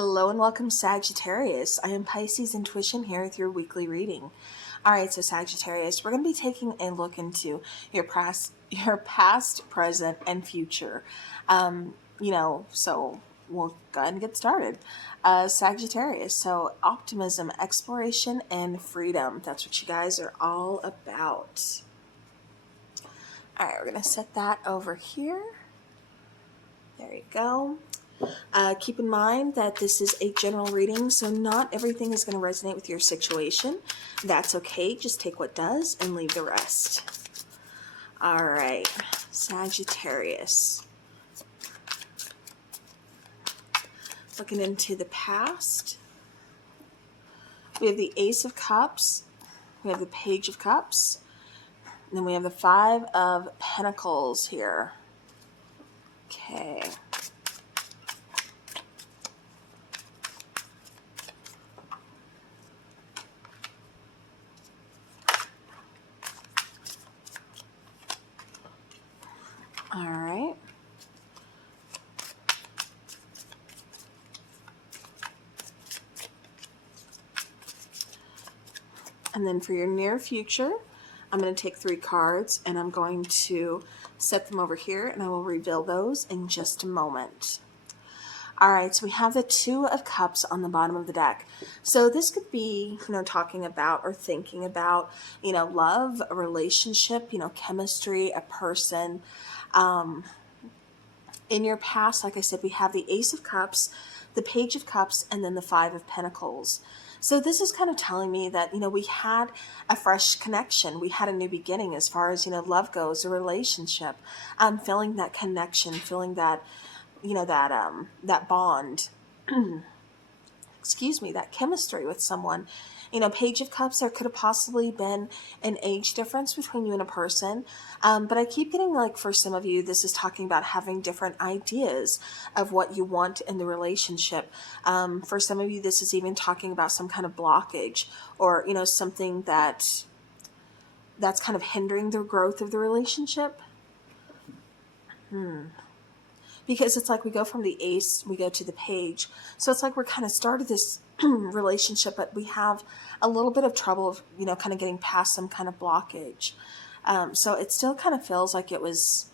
Hello and welcome, Sagittarius. I am Pisces Intuition here with your weekly reading. Alright, so Sagittarius, we're going to be taking a look into your past, present, and future. So we'll go ahead and get started. Sagittarius, so optimism, exploration, and freedom. That's what you guys are all about. Alright, we're going to set that over here. There you go. Keep in mind that this is a general reading, so not everything is going to resonate with your situation. That's okay. Just take what does and leave the rest. All right, Sagittarius. Looking into the past. We have the Ace of Cups. We have the Page of Cups. And then we have the Five of Pentacles here. Okay. All right. And then for your near future, I'm going to take 3 cards and I'm going to set them over here and I will reveal those in just a moment. All right, so we have the Two of Cups on the bottom of the deck. So this could be, talking about or thinking about, love, a relationship, chemistry, a person. In your past, like I said, we have the Ace of Cups, the Page of Cups, and then the Five of Pentacles. So this is kind of telling me that, we had a fresh connection. We had a new beginning as far as, love goes, a relationship. Feeling that connection, feeling that, that bond. Excuse me, that chemistry with someone. Page of Cups, there could have possibly been an age difference between you and a person. But I keep getting, for some of you, this is talking about having different ideas of what you want in the relationship. For some of you, this is even talking about some kind of blockage or, something that's kind of hindering the growth of the relationship. Because it's like we go from the Ace, we go to the Page. So it's like we're kind of started this relationship, but we have a little bit of trouble of, kind of getting past some kind of blockage. So it still kind of feels like it was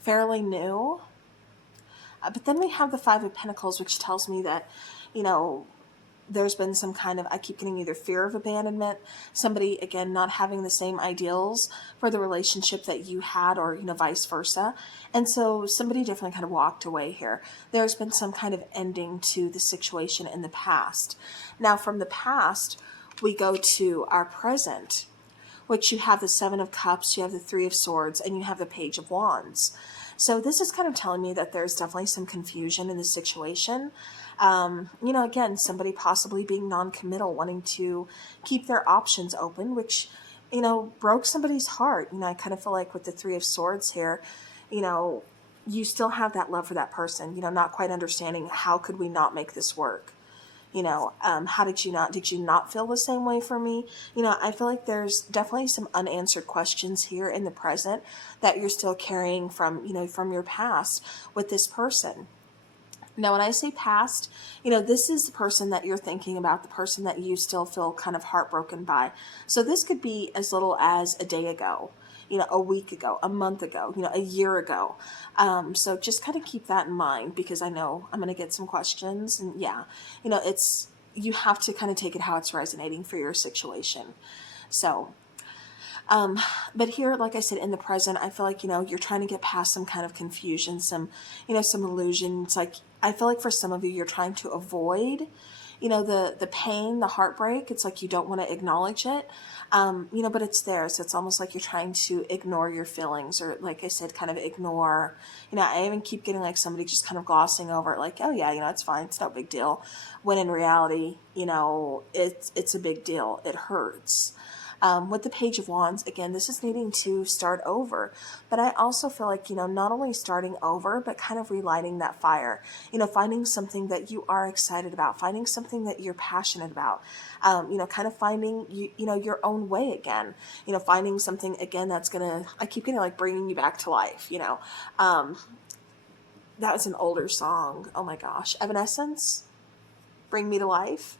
fairly new. But then we have the Five of Pentacles, which tells me that, there's been some kind of, I keep getting either fear of abandonment, somebody, again, not having the same ideals for the relationship that you had, or, vice versa. And so somebody definitely kind of walked away here. There's been some kind of ending to the situation in the past. Now, from the past, we go to our present, which you have the Seven of Cups, you have the Three of Swords, and you have the Page of Wands. So this is kind of telling me that there's definitely some confusion in the situation. Again, somebody possibly being non-committal, wanting to keep their options open, which, broke somebody's heart. I kind of feel like with the Three of Swords here, you still have that love for that person, not quite understanding how could we not make this work? How did you not feel the same way for me? I feel like there's definitely some unanswered questions here in the present that you're still carrying from, from your past with this person. Now, when I say past, this is the person that you're thinking about, the person that you still feel kind of heartbroken by. So this could be as little as a day ago, a week ago, a month ago, a year ago. So just kind of keep that in mind, because I know I'm going to get some questions, and yeah, you have to kind of take it how it's resonating for your situation. So, but here, like I said, in the present, I feel like, you're trying to get past some kind of confusion, some illusion. It's like, I feel like for some of you, you're trying to avoid, the pain, the heartbreak. It's like you don't want to acknowledge it, but it's there. So it's almost like you're trying to ignore your feelings, or, like I said, kind of ignore, I even keep getting like somebody just kind of glossing over it, like, oh yeah, it's fine, it's no big deal. When in reality, it's a big deal. It hurts. With the Page of Wands, again, this is needing to start over. But I also feel like, not only starting over, but kind of relighting that fire. Finding something that you are excited about, finding something that you're passionate about, kind of finding, your own way again. Finding something, again, that's going to, I keep getting like bringing you back to life, that was an older song. Oh my gosh. Evanescence? bring me to life.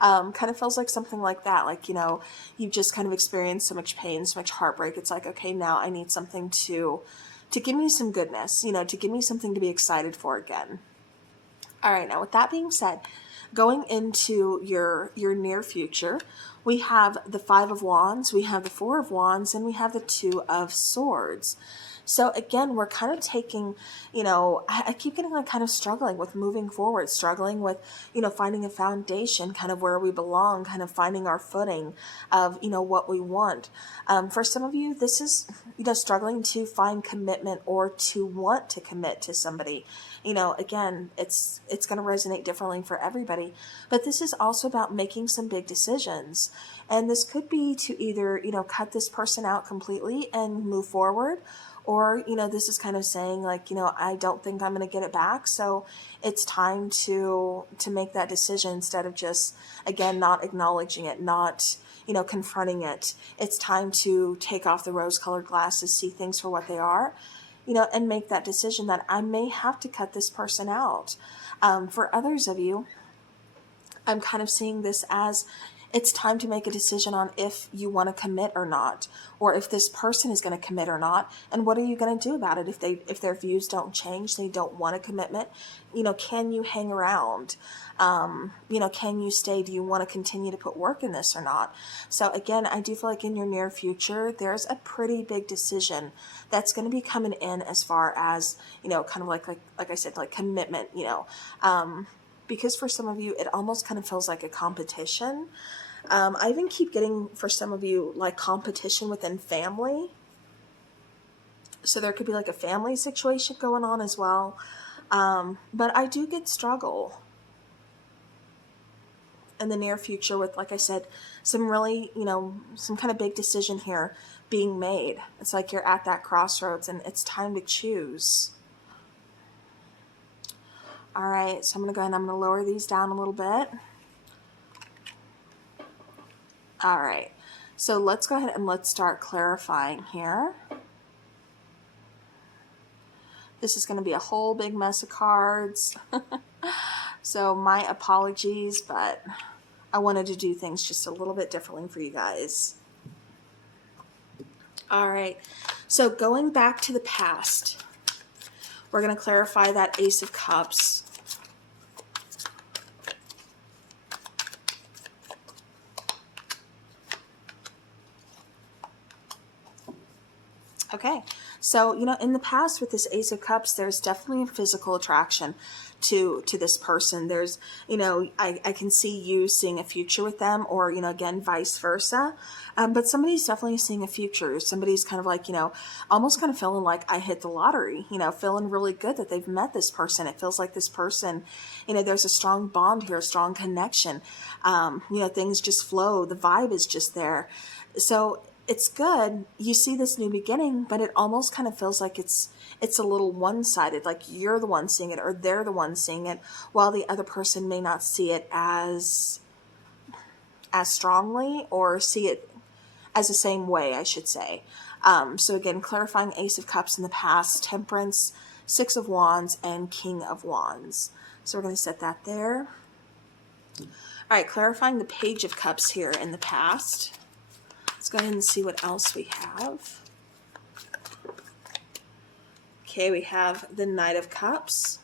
Kind of feels like something like that. Like, you know, you've just kind of experienced so much pain, so much heartbreak. It's like, okay, now I need something to give me some goodness, you know, to give me something to be excited for again. All right, now with that being said, going into your near future, we have the Five of Wands, we have the Four of Wands, and we have the Two of Swords. So again, we're kind of taking, you know, I keep getting like kind of struggling with moving forward, struggling with, you know, finding a foundation, kind of where we belong, kind of finding our footing of, you know, what we want. For some of you, this is, you know, struggling to find commitment or to want to commit to somebody. You know, again, it's going to resonate differently for everybody, but this is also about making some big decisions. And this could be to either, you know, cut this person out completely and move forward, or, you know, this is kind of saying like, you know, I don't think I'm going to get it back. So it's time to make that decision instead of just, again, not acknowledging it, not, you know, confronting it. It's time to take off the rose-colored glasses, see things for what they are, you know, and make that decision that I may have to cut this person out. For others of you, I'm kind of seeing this as it's time to make a decision on if you want to commit or not, or if this person is going to commit or not, and what are you going to do about it if their views don't change, they don't want a commitment. You know, can you hang around? You know, can you stay? Do you want to continue to put work in this or not? So again, I do feel like in your near future, there's a pretty big decision that's going to be coming in as far as, you know, kind of like I said, like commitment, you know, because for some of you, it almost kind of feels like a competition. I even keep getting, for some of you, like competition within family. So there could be like a family situation going on as well. But I do get struggle in the near future with, like I said, some really, you know, some kind of big decision here being made. It's like you're at that crossroads and it's time to choose. All right, so I'm going to go ahead and I'm going to lower these down a little bit. All right, so let's go ahead and let's start clarifying here. This is going to be a whole big mess of cards. So my apologies, but I wanted to do things just a little bit differently for you guys. All right, so going back to the past, we're going to clarify that Ace of Cups. Okay, so, you know, in the past with this Ace of Cups, there's definitely a physical attraction to this person. There's, you know, I can see you seeing a future with them, or, you know, again, vice versa. But somebody's definitely seeing a future. Somebody's kind of like, you know, almost kind of feeling like I hit the lottery, you know, feeling really good that they've met this person. It feels like this person, you know, there's a strong bond here, a strong connection. You know, things just flow. The vibe is just there. So it's good. You see this new beginning, but it almost kind of feels like it's a little one-sided, like you're the one seeing it or they're the one seeing it, while the other person may not see it as strongly or see it as the same way, I should say. So again, clarifying Ace of Cups in the past, Temperance, Six of Wands, and King of Wands. So we're going to set that there. All right, clarifying the Page of Cups here in the past. Let's go ahead and see what else we have. Okay, we have the Knight of Cups.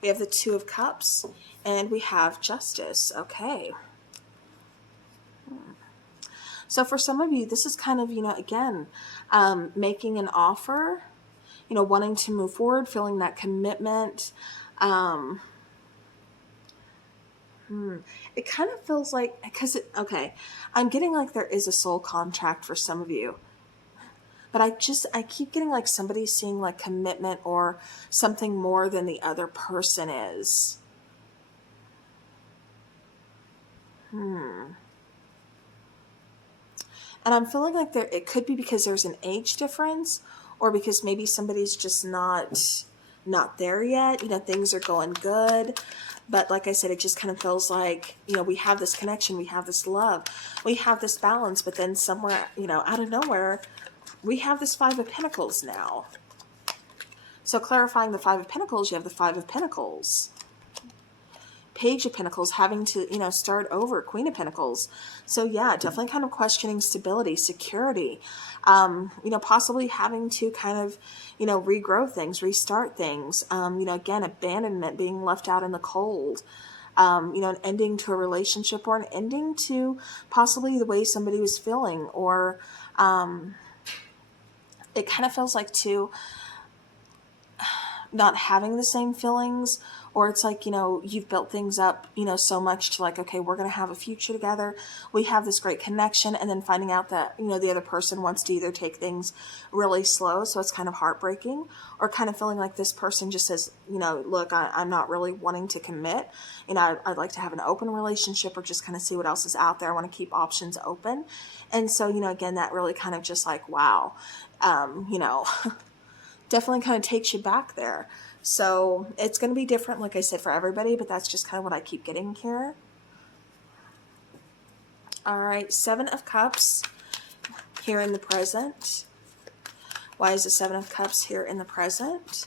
We have the Two of Cups. And we have Justice. Okay. So for some of you, this is kind of, you know, again, making an offer, you know, wanting to move forward, feeling that commitment. It kind of feels like, because okay, I'm getting like there is a soul contract for some of you, but I keep getting like somebody seeing like commitment or something more than the other person is. And I'm feeling like it could be because there's an age difference, or because maybe somebody's just not there yet. You know, things are going good. But like I said, it just kind of feels like, you know, we have this connection, we have this love, we have this balance, but then somewhere, you know, out of nowhere, we have this Five of Pentacles now. So clarifying the Five of Pentacles, you have the Five of Pentacles. Page of Pentacles, having to, you know, start over, Queen of Pentacles. So yeah, definitely kind of questioning stability, security, you know, possibly having to kind of, you know, regrow things, restart things, you know, again, abandonment, being left out in the cold, you know, an ending to a relationship, or an ending to possibly the way somebody was feeling, or it kind of feels like too, not having the same feelings, or it's like, you know, you've built things up, you know, so much to like, okay, we're going to have a future together. We have this great connection, and then finding out that, you know, the other person wants to either take things really slow. So it's kind of heartbreaking, or kind of feeling like this person just says, you know, look, I'm not really wanting to commit. You know, I'd like to have an open relationship, or just kind of see what else is out there. I want to keep options open. And so, you know, again, that really kind of just like, wow, you know, definitely kind of takes you back there. So it's going to be different, like I said, for everybody, but that's just kind of what I keep getting here. All right, Seven of Cups here in the present. Why is the Seven of Cups here in the present?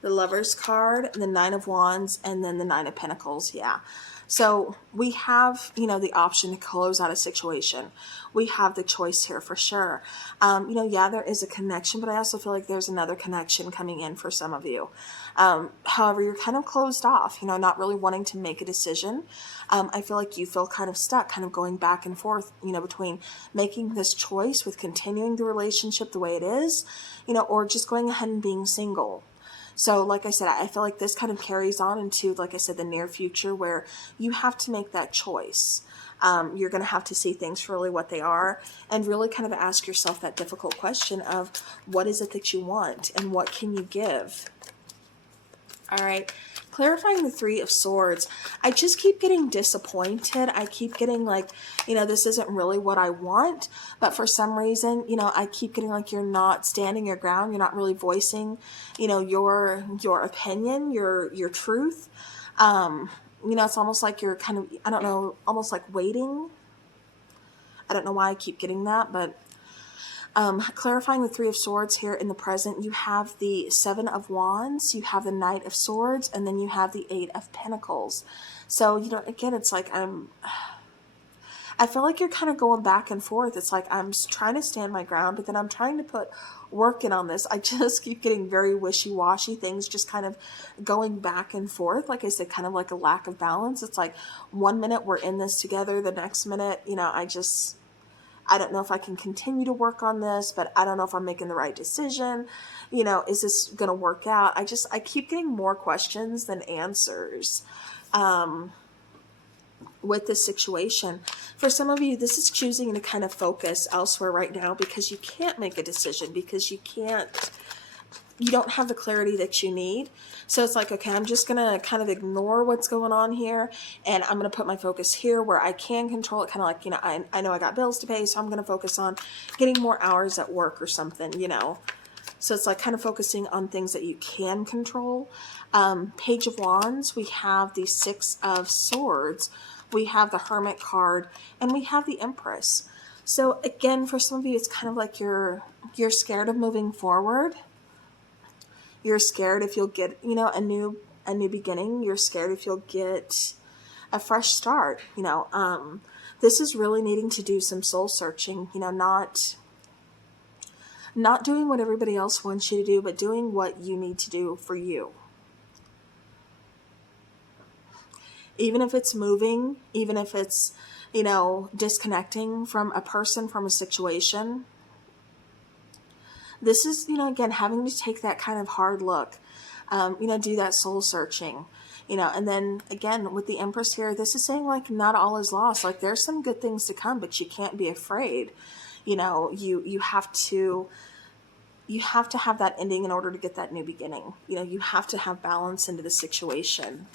The Lover's card, the Nine of Wands, and then the Nine of Pentacles. Yeah. So we have, you know, the option to close out a situation. We have the choice here for sure. You know, yeah, there is a connection, but I also feel like there's another connection coming in for some of you. However, you're kind of closed off, you know, not really wanting to make a decision. I feel like you feel kind of stuck, kind of going back and forth, you know, between making this choice with continuing the relationship the way it is, you know, or just going ahead and being single. So like I said, I feel like this kind of carries on into, like I said, the near future, where you have to make that choice. You're going to have to see things for really what they are, and really kind of ask yourself that difficult question of what is it that you want and what can you give? All right. Clarifying the Three of Swords. I just keep getting disappointed. I keep getting like, you know, this isn't really what I want, but for some reason, you know, I keep getting like you're not standing your ground. You're not really voicing, you know, your opinion, your truth. You know, it's almost like you're kind of, I don't know, almost like waiting. I don't know why I keep getting that, but clarifying the Three of Swords here in the present, you have the Seven of Wands, you have the Knight of Swords, and then you have the Eight of Pentacles. So, you know, again, it's like I feel like you're kind of going back and forth. It's like I'm trying to stand my ground, but then I'm trying to put work in on this. I just keep getting very wishy-washy, things just kind of going back and forth. Like I said, kind of like a lack of balance. It's like 1 minute we're in this together, the next minute, you know, I don't know if I can continue to work on this, but I don't know if I'm making the right decision. You know, is this going to work out? I keep getting more questions than answers with this situation. For some of you, this is choosing to kind of focus elsewhere right now, because you can't make a decision, because you don't have the clarity that you need. So it's like, okay, I'm just going to kind of ignore what's going on here, and I'm going to put my focus here where I can control it. Kind of like, you know, I know I got bills to pay, so I'm going to focus on getting more hours at work or something, you know. So it's like kind of focusing on things that you can control. Page of Wands, we have the Six of Swords, we have the Hermit card, and we have the Empress. So again, for some of you, it's kind of like you're scared of moving forward. You're scared if you'll get, you know, a new beginning. You're scared if you'll get a fresh start. You know, this is really needing to do some soul searching. You know, not doing what everybody else wants you to do, but doing what you need to do for you. Even if it's moving, even if it's, you know, disconnecting from a person, from a situation. This is, you know, again, having to take that kind of hard look, you know, do that soul searching, you know, and then again, with the Empress here, this is saying like not all is lost. Like there's some good things to come, but you can't be afraid. You know, you have to have that ending in order to get that new beginning. You know, you have to have balance into the situation.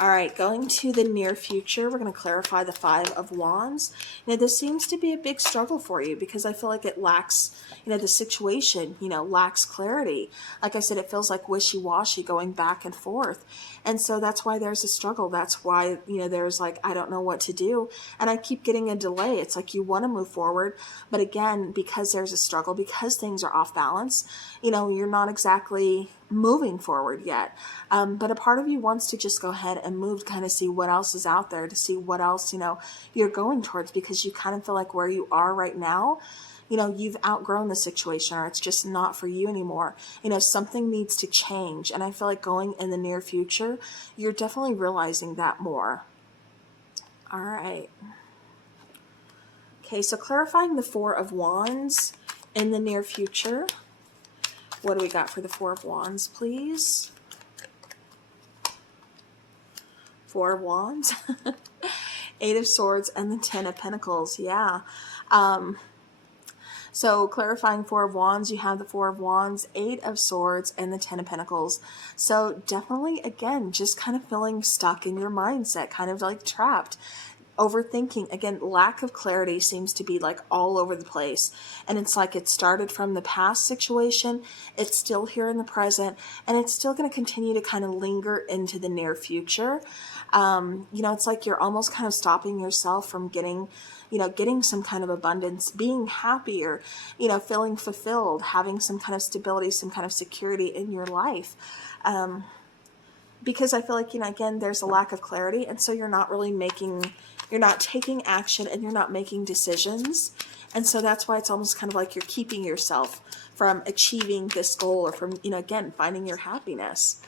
All right, going to the near future, we're going to clarify the Five of Wands. Now, this seems to be a big struggle for you, because I feel like it lacks, you know, the situation, you know, lacks clarity. Like I said, it feels like wishy-washy, going back and forth. And so that's why there's a struggle. That's why, you know, there's like, I don't know what to do. And I keep getting a delay. It's like you want to move forward, but again, because there's a struggle, because things are off balance, you know, you're not exactly moving forward yet. But a part of you wants to just go ahead and move to kind of see what else is out there, to see what else, you know, you're going towards, because you kind of feel like where you are right now, you know, you've outgrown the situation, or it's just not for you anymore. You know, something needs to change. And I feel like going in the near future, you're definitely realizing that more. All right. Okay, so clarifying the Four of Wands in the near future. What do we got for the Four of Wands, please? Four of Wands, Eight of Swords, and the Ten of Pentacles. Yeah. So clarifying Four of Wands, you have the Four of Wands, Eight of Swords, and the Ten of Pentacles. So definitely, again, just kind of feeling stuck in your mindset, kind of like trapped. Overthinking, again, lack of clarity seems to be like all over the place. And it's like it started from the past situation, it's still here in the present, and it's still going to continue to kind of linger into the near future. You know, it's like you're almost kind of stopping yourself from getting, you know, getting some kind of abundance, being happier, you know, feeling fulfilled, having some kind of stability, some kind of security in your life. Because I feel like, you know, again, there's a lack of clarity. And so you're not really you're not taking action, and you're not making decisions. And so that's why it's almost kind of like you're keeping yourself from achieving this goal, or from, you know, again, finding your happiness.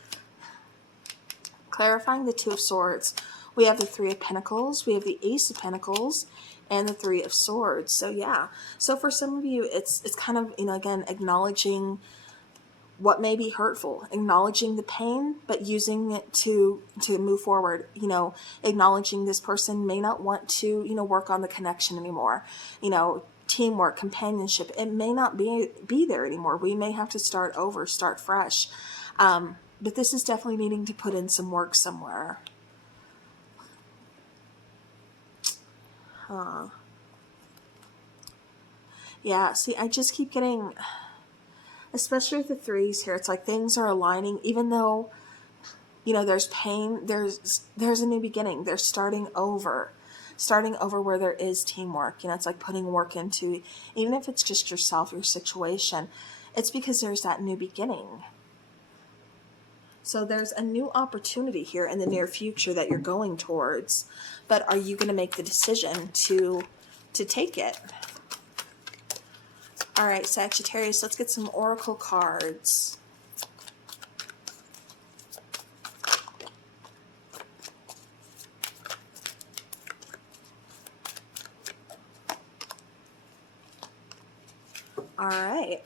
Clarifying the Two of Swords. We have the Three of Pentacles, we have the Ace of Pentacles, and the Three of Swords. So yeah. So for some of you, it's kind of, you know, again, acknowledging what may be hurtful, acknowledging the pain, but using it to move forward. You know, acknowledging this person may not want to, you know, work on the connection anymore. You know, teamwork, companionship, it may not be there anymore. We may have to start over, start fresh. But this is definitely needing to put in some work somewhere. Yeah, see, I just keep getting, especially with the threes here, it's like things are aligning, even though, you know, there's pain, there's a new beginning, there's starting over where there is teamwork. You know, it's like putting work into, even if it's just yourself, your situation, it's because there's that new beginning. So there's a new opportunity here in the near future that you're going towards, but are you going to make the decision to take it? All right, Sagittarius, let's get some oracle cards. All right.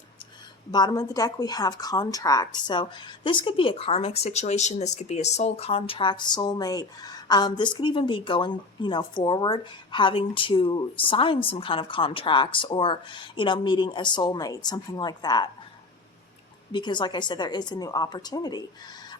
Bottom of the deck, we have contract. So this could be a karmic situation. This could be a soul contract, soulmate. This could even be going, you know, forward, having to sign some kind of contracts, or, you know, meeting a soulmate, something like that. Because like I said, there is a new opportunity,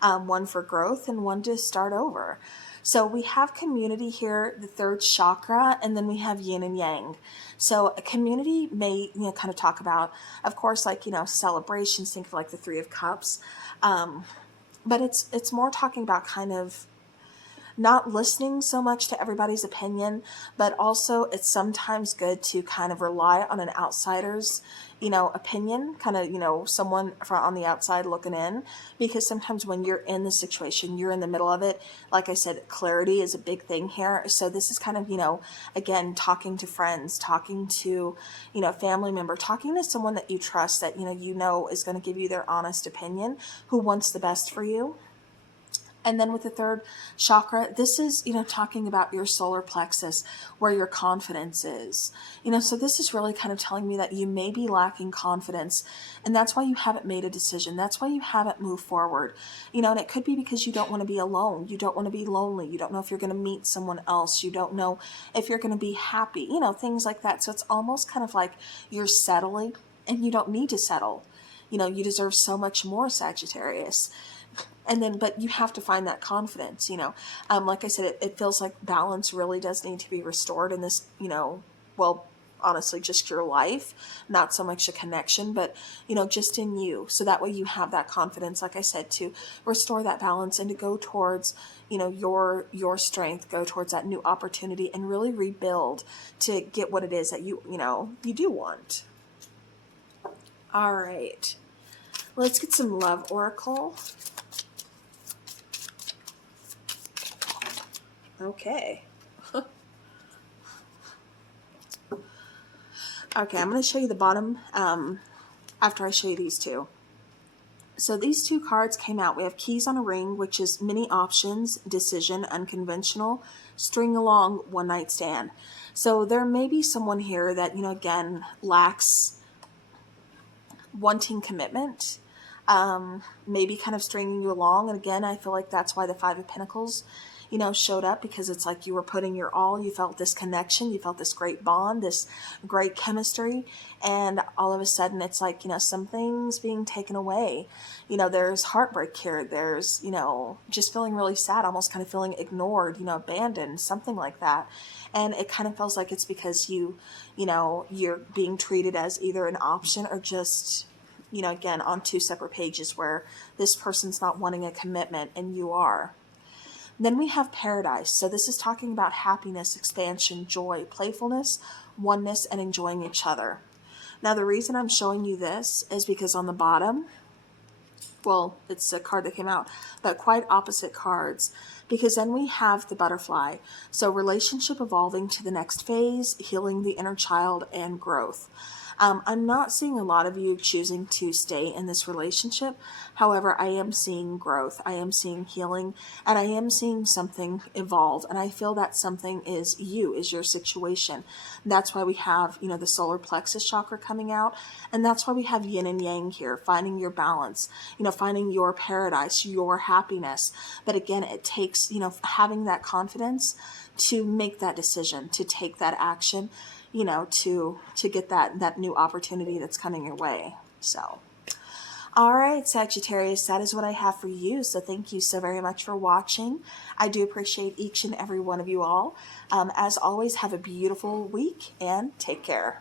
one for growth and one to start over. So we have community here, the third chakra, and then we have yin and yang. So a community may, you know, kind of talk about, of course, like, you know, celebrations, think of like the Three of Cups. But it's more talking about kind of not listening so much to everybody's opinion, but also it's sometimes good to kind of rely on an outsider's, you know, opinion, kind of, you know, someone from on the outside looking in, because sometimes when you're in the situation, you're in the middle of it. Like I said, clarity is a big thing here. So this is kind of, you know, again, talking to friends, talking to, you know, family member, talking to someone that you trust, that, you know, is going to give you their honest opinion, who wants the best for you. And then with the third chakra, this is, you know, talking about your solar plexus, where your confidence is. You know, so this is really kind of telling me that you may be lacking confidence, and that's why you haven't made a decision. That's why you haven't moved forward. You know, and it could be because you don't want to be alone. You don't want to be lonely. You don't know if you're going to meet someone else. You don't know if you're going to be happy, you know, things like that. So it's almost kind of like you're settling, and you don't need to settle. You know, you deserve so much more, Sagittarius. And then, but you have to find that confidence, you know. Like I said, it feels like balance really does need to be restored in this, you know, well, honestly, just your life, not so much a connection, but, you know, just in you. So that way you have that confidence, like I said, to restore that balance and to go towards, you know, your strength, go towards that new opportunity and really rebuild to get what it is that you know, you do want. All right. Let's get some love oracle. Okay. Okay, I'm going to show you the bottom after I show you these two. So these two cards came out. We have keys on a ring, which is many options, decision, unconventional, string along, one night stand. So there may be someone here that, you know, again, lacks wanting commitment, maybe kind of stringing you along. And again, I feel like that's why the Five of Pentacles, you know, showed up, because it's like you were putting your all, you felt this connection, you felt this great bond, this great chemistry, and all of a sudden it's like, you know, something's being taken away. You know, there's heartbreak here, there's, you know, just feeling really sad, almost kind of feeling ignored, you know, abandoned, something like that. And it kind of feels like it's because you know, you're being treated as either an option or just, you know, again, on two separate pages where this person's not wanting a commitment and you are. Then we have Paradise. So this is talking about happiness, expansion, joy, playfulness, oneness, and enjoying each other. Now, the reason I'm showing you this is because on the bottom, well, it's a card that came out, but quite opposite cards, because then we have the Butterfly. So relationship evolving to the next phase, healing the inner child, and growth. I'm not seeing a lot of you choosing to stay in this relationship. However, I am seeing growth. I am seeing healing, and I am seeing something evolve. And I feel that something is you, is your situation. That's why we have, you know, the solar plexus chakra coming out. And that's why we have yin and yang here, finding your balance, you know, finding your paradise, your happiness. But again, it takes, you know, having that confidence to make that decision, to take that action, you know, to get that new opportunity that's coming your way. So, all right, Sagittarius, that is what I have for you. So thank you so very much for watching. I do appreciate each and every one of you all. As always, have a beautiful week and take care.